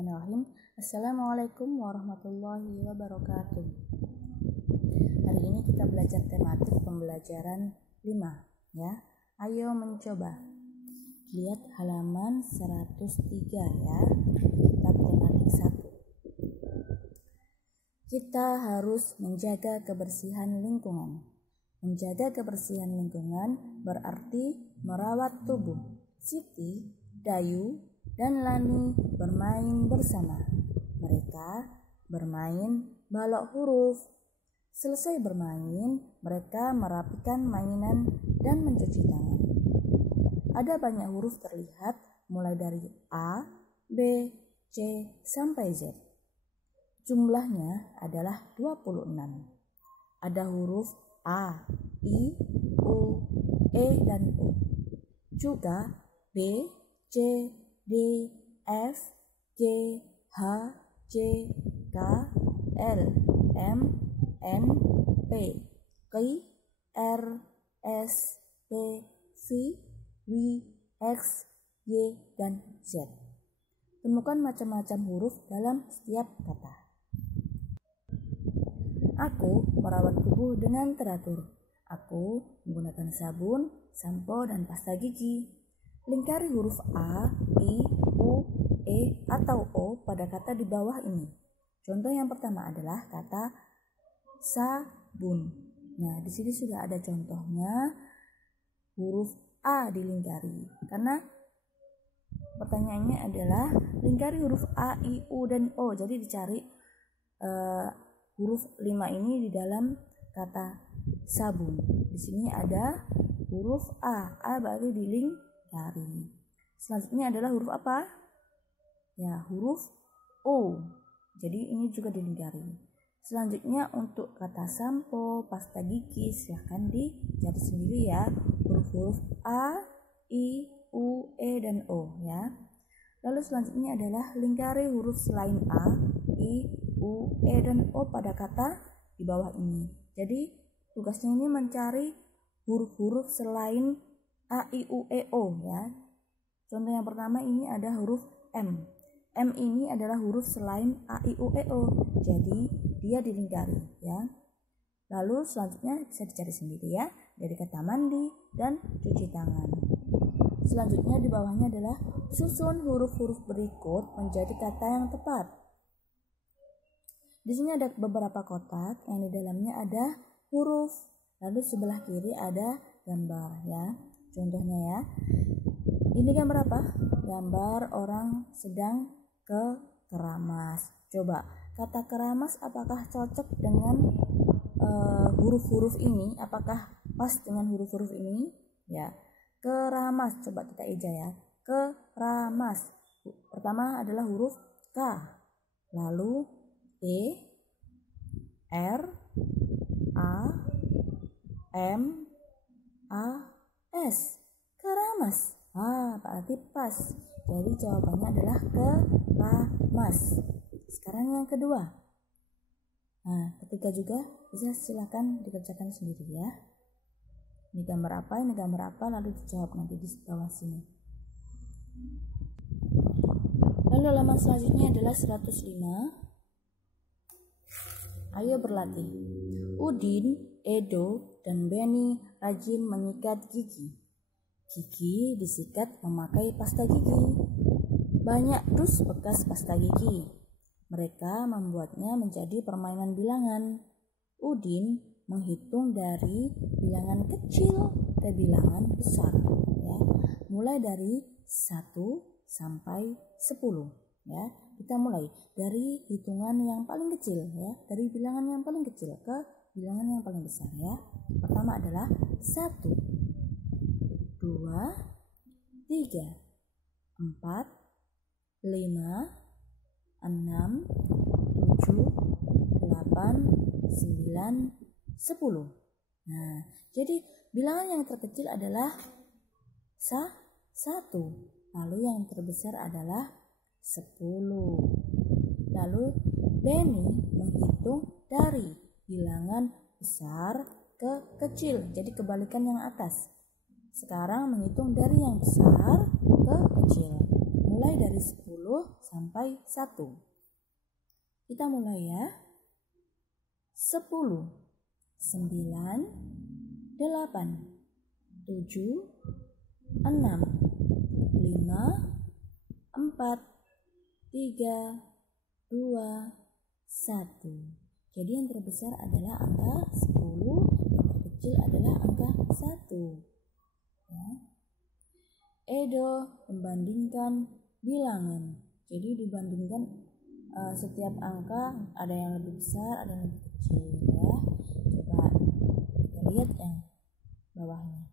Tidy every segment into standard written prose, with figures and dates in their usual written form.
Bismillahirrahmanirrahim. Assalamualaikum warahmatullahi wabarakatuh. Hari ini kita belajar tematik pembelajaran 5 ya. Ayo mencoba. Lihat halaman 103 ya. Kitab tematik 1. Kita harus menjaga kebersihan lingkungan. Menjaga kebersihan lingkungan berarti merawat tubuh. Siti, Dayu, dan Lani bermain bersama. Mereka bermain balok huruf. Selesai bermain, mereka merapikan mainan dan mencuci tangan. Ada banyak huruf terlihat mulai dari A, B, C, sampai Z. Jumlahnya adalah 26. Ada huruf A, I, U, E, dan O. Juga B, C, D, F, G, H, J, K, L, M, N, P, Q, R, S, T, V, W, X, Y, dan Z. Temukan macam-macam huruf dalam setiap kata. Aku merawat tubuh dengan teratur. Aku menggunakan sabun, sampo, dan pasta gigi. Lingkari huruf A, I, U, E, atau O pada kata di bawah ini. Contoh yang pertama adalah kata sabun. Nah, di sini sudah ada contohnya huruf A dilingkari. Karena pertanyaannya adalah lingkari huruf A, I, U, dan O. Jadi dicari huruf 5 ini di dalam kata sabun. Di sini ada huruf A. A berarti dilingkari. Selanjutnya adalah huruf apa? Ya, huruf O. Jadi ini juga dilingkari. Selanjutnya untuk kata sampo, pasta gigi, silahkan dicari sendiri ya. Huruf-huruf A, I, U, E, dan O ya. Lalu selanjutnya adalah lingkari huruf selain A, I, U, E, dan O pada kata di bawah ini. Jadi tugasnya ini mencari huruf-huruf selain A, I, U, E, O ya. Contoh yang pertama ini ada huruf M. M ini adalah huruf selain A, I, U, E, O. Jadi dia dilingkari ya. Lalu selanjutnya bisa dicari sendiri ya. Dari kata mandi dan cuci tangan. Selanjutnya di bawahnya adalah susun huruf-huruf berikut menjadi kata yang tepat. Di sini ada beberapa kotak yang di dalamnya ada huruf. Lalu sebelah kiri ada gambar ya. Contohnya ya. Ini gambar apa? Gambar orang sedang ke keramas. Coba kata keramas apakah cocok dengan huruf-huruf ini? Apakah pas dengan huruf-huruf ini? Ya. Keramas, coba kita eja ya. Keramas. Pertama adalah huruf K. Lalu E, R, A, M, A, S. Keramas. Berarti pas. Jadi jawabannya adalah keramas. Sekarang yang kedua. Nah, ketiga juga bisa silakan dikerjakan sendiri ya. Ini gambar apa, ini gambar apa, lalu dijawab nanti di bawah sini. Lalu halaman selanjutnya adalah 105. Ayo berlatih. Udin, Edo, dan Beni rajin menyikat gigi. Gigi disikat memakai pasta gigi. Banyak dus bekas pasta gigi. Mereka membuatnya menjadi permainan bilangan. Udin menghitung dari bilangan kecil ke bilangan besar ya. Mulai dari 1 sampai 10 ya. Kita mulai dari hitungan yang paling kecil ya, dari bilangan yang paling kecil ke bilangan yang paling besar ya. Pertama adalah 1, 2, 3, 4, 5, 6, 7, 8, 9, 10. Nah, jadi bilangan yang terkecil adalah 1. Lalu yang terbesar adalah 10. Lalu Beni menghitung dari bilangan besar ke kecil. Jadi kebalikan yang atas. Sekarang menghitung dari yang besar ke kecil. mulai dari 10 sampai 1. Kita mulai ya. 10, 9, 8, 7, 6, 5, 4, 3, 2, 1. Jadi yang terbesar adalah angka 10, yang terkecil adalah angka 1. Ya. Edo membandingkan bilangan. Jadi dibandingkan setiap angka ada yang lebih besar, ada yang lebih kecil ya. Coba kita lihat yang bawahnya.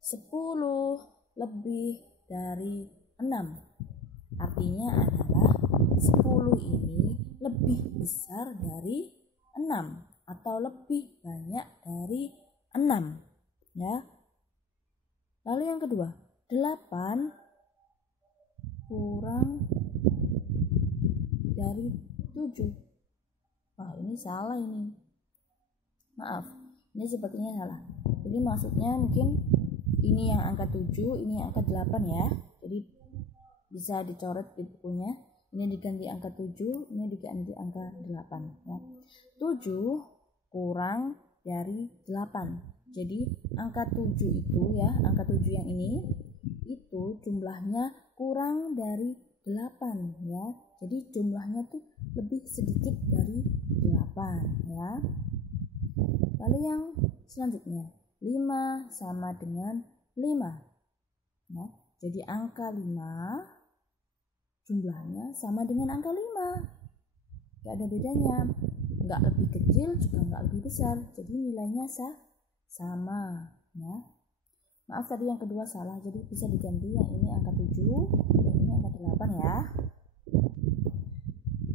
10 lebih dari 6. Artinya adalah 10 ini lebih besar dari 6 atau lebih banyak dari 6 ya. Lalu yang kedua, 8 kurang dari 7. Wah, ini salah ini. Maaf, ini sepertinya salah. Jadi maksudnya mungkin ini yang angka 7, ini yang angka 8 ya. Jadi bisa dicoret di bukunya. Ini diganti angka 7, ini diganti angka 8 ya. 7 kurang dari 8. Jadi angka 7 itu ya, angka 7 yang ini itu jumlahnya kurang dari 8 ya. Jadi jumlahnya tuh lebih sedikit dari 8 ya. Lalu yang selanjutnya, 5 sama dengan 5 ya. Jadi angka 5 jumlahnya sama dengan angka 5. Gak ada bedanya. Gak lebih kecil juga gak lebih besar. Jadi nilainya sama ya. Maaf tadi yang kedua salah, jadi bisa diganti yang ini angka 7, yang ini angka 8 ya.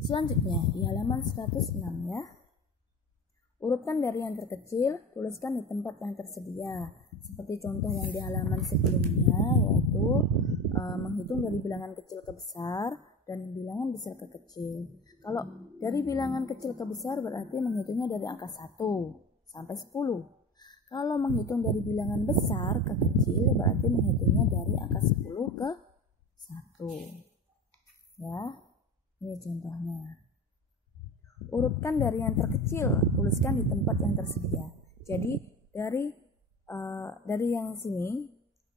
Selanjutnya di halaman 106 ya. Urutkan dari yang terkecil, tuliskan di tempat yang tersedia. Seperti contoh yang di halaman sebelumnya, yaitu menghitung dari bilangan kecil ke besar dan bilangan besar ke kecil. Kalau dari bilangan kecil ke besar berarti menghitungnya dari angka 1 sampai 10. Kalau menghitung dari bilangan besar ke kecil berarti menghitungnya dari angka 10 ke 1. Ya, ini contohnya. Urutkan dari yang terkecil, tuliskan di tempat yang tersedia. Jadi dari yang sini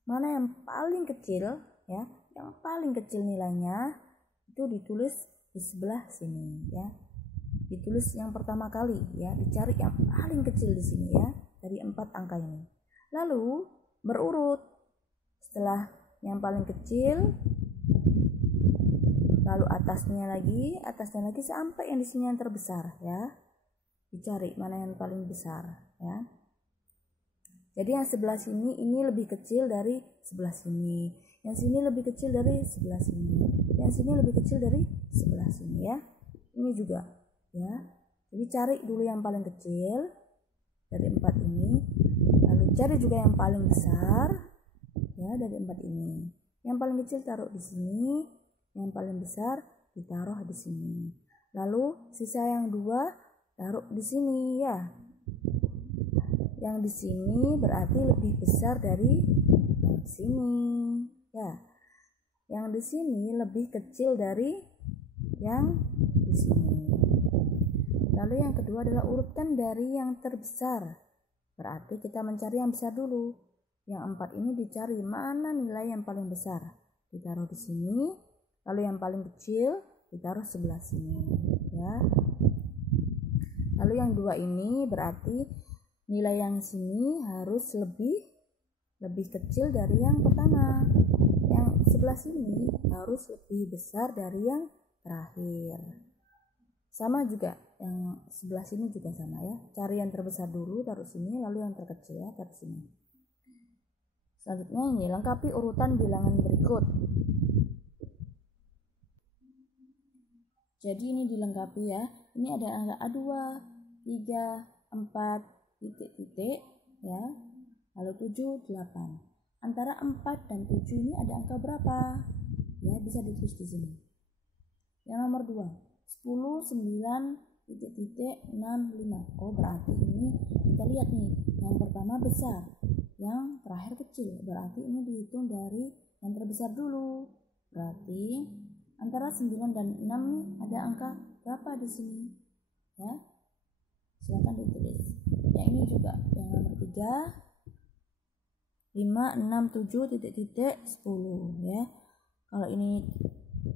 mana yang paling kecil ya, yang paling kecil nilainya itu ditulis di sebelah sini ya. Ditulis yang pertama kali ya, dicari yang paling kecil di sini ya, dari 4 angka ini. Lalu berurut. Setelah yang paling kecil, lalu atasnya lagi sampai yang di sini yang terbesar ya. Dicari mana yang paling besar ya. Jadi yang sebelah sini ini lebih kecil dari sebelah sini. Yang sini lebih kecil dari sebelah sini. Yang sini lebih kecil dari sebelah sini ya. Ini juga ya. Jadi cari dulu yang paling kecil dari 4 ini. Lalu cari juga yang paling besar ya dari 4 ini. Yang paling kecil taruh di sini, yang paling besar ditaruh di sini. Lalu sisa yang 2 taruh di sini ya. Yang di sini berarti lebih besar dari yang di sini ya. Yang di sini lebih kecil dari yang di sini. Lalu yang kedua adalah urutkan dari yang terbesar. Berarti kita mencari yang besar dulu. Yang 4 ini dicari mana nilai yang paling besar. Ditaruh di sini. Lalu yang paling kecil ditaruh sebelah sini ya. Lalu yang 2 ini berarti nilai yang sini harus lebih kecil dari yang pertama. Yang sebelah sini harus lebih besar dari yang terakhir. Sama juga yang sebelah sini juga sama ya. Cari yang terbesar dulu taruh sini, lalu yang terkecil ya taruh sini. Selanjutnya ini lengkapi urutan bilangan berikut. Jadi ini dilengkapi ya. Ini ada angka A2, 3, 4 titik-titik ya. Lalu 7, 8. Antara 4 dan 7 ini ada angka berapa? Ya, bisa ditulis di sini. Yang nomor 2, 10, 9 titik-titik 6, 5. Oh, berarti ini kita lihat nih. Yang pertama besar, yang terakhir kecil. Berarti ini dihitung dari yang terbesar dulu. Berarti antara 9 dan 6 nih ada angka berapa di sini? Ya. Silakan ditulis. Yang ini juga yang nomor 3, 5, 6, 7, titik-titik, 10 ya. Kalau ini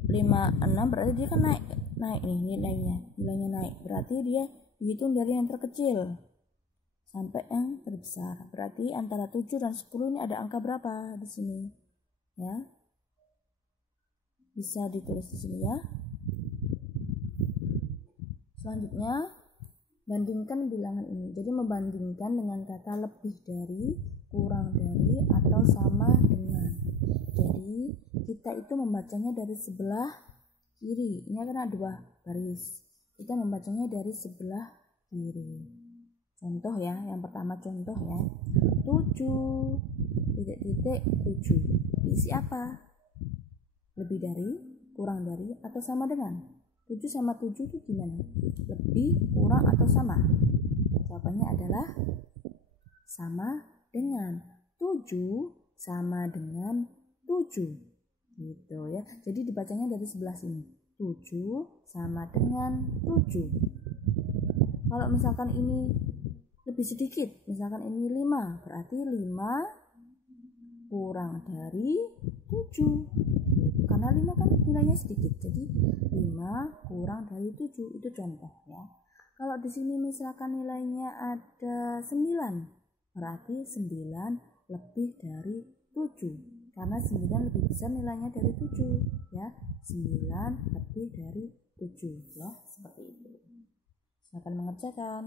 5, 6 berarti dia kan naik nih nilainya naik. Berarti dia dihitung dari yang terkecil sampai yang terbesar. Berarti antara 7 dan 10 ini ada angka berapa di sini? Ya. Bisa ditulis di sini ya. Selanjutnya, bandingkan bilangan ini. Jadi membandingkan dengan kata lebih dari, kurang dari, atau sama dengan. Jadi kita itu membacanya dari sebelah kiri. Ini kan ada 2 baris. Kita membacanya dari sebelah kiri. Contoh ya, yang pertama contoh ya. 7 titik-titik 7. Diisi apa? Lebih dari, kurang dari, atau sama dengan? 7 sama 7 itu gimana? Lebih, kurang, atau sama? Jawabannya adalah sama dengan. 7 sama dengan 7. Gitu ya. Jadi dibacanya dari sebelah sini. 7 sama dengan 7. Kalau misalkan ini lebih sedikit, misalkan ini 5, berarti 5 kurang dari 7. Karena 5 kan nilainya sedikit, jadi 5 kurang dari 7, itu contoh ya. Kalau di sini misalkan nilainya ada 9, berarti 9 lebih dari 7. Karena 9 lebih besar nilainya dari 7 ya. 9 lebih dari 7 ya, seperti itu. Silakan mengerjakan.